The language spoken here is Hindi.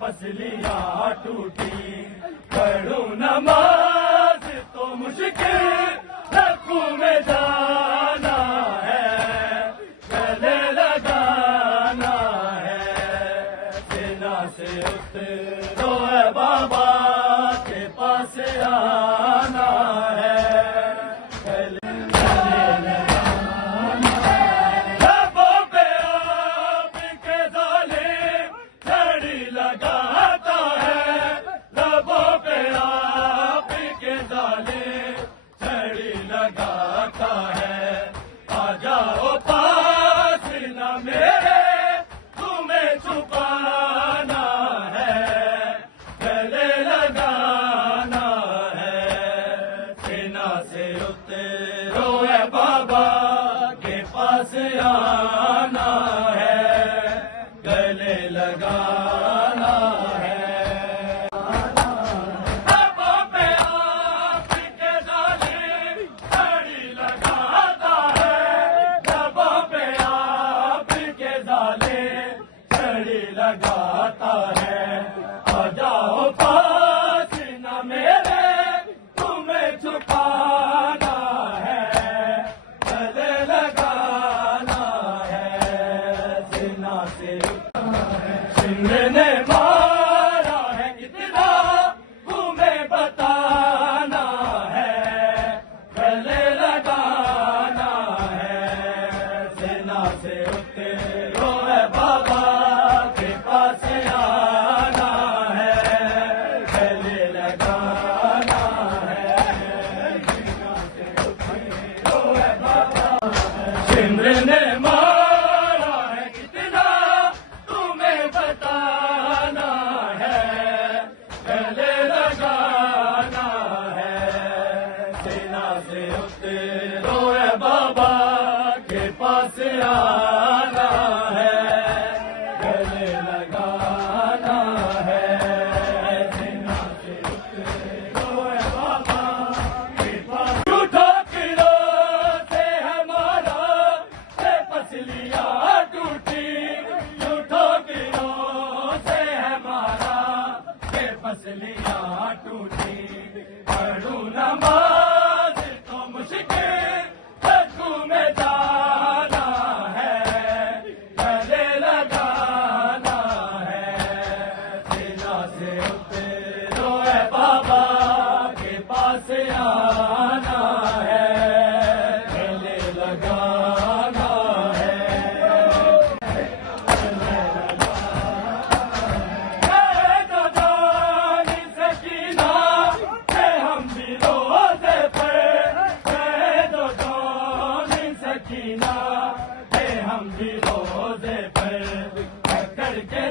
पसलियाँ टूटी पढ़ू नमाज तो मुश्किल रखू में जाना है, गले लगाना है, सेना से उतरो है बाबा के पास आना है, लगाता है। आ जाओ पास न मेरे तुम्हें छुपाना है, गले लगाना है, सेना से उतरो है बाबा के पास आना है, गले लगाना है। लगाता है आ जाओ पास न मेरे तुम्हें छुपाना है, गले लगाना है, सीना से सिंह ने मारा है कितना तुम्हें बताना है, गले लगाना है, सीना से उतरो है बाबा सिमर ने मारा है कितना तुम्हें बताना है, गले लगाना है, सेना से उतरो है बाबा के पास आना है, गले लगाना है, सेना से उतरो है बाबा के पास। पसलियाँ टूटी झूठों की रो से हमारा के पसलियाँ टूटी पढ़ू नमाज तो मुश्किल रखू में जाना है, गले लगाना है, सीना से उतरो है बाबा के पास आना है, गले लगाना हम भी रोज़े पर करके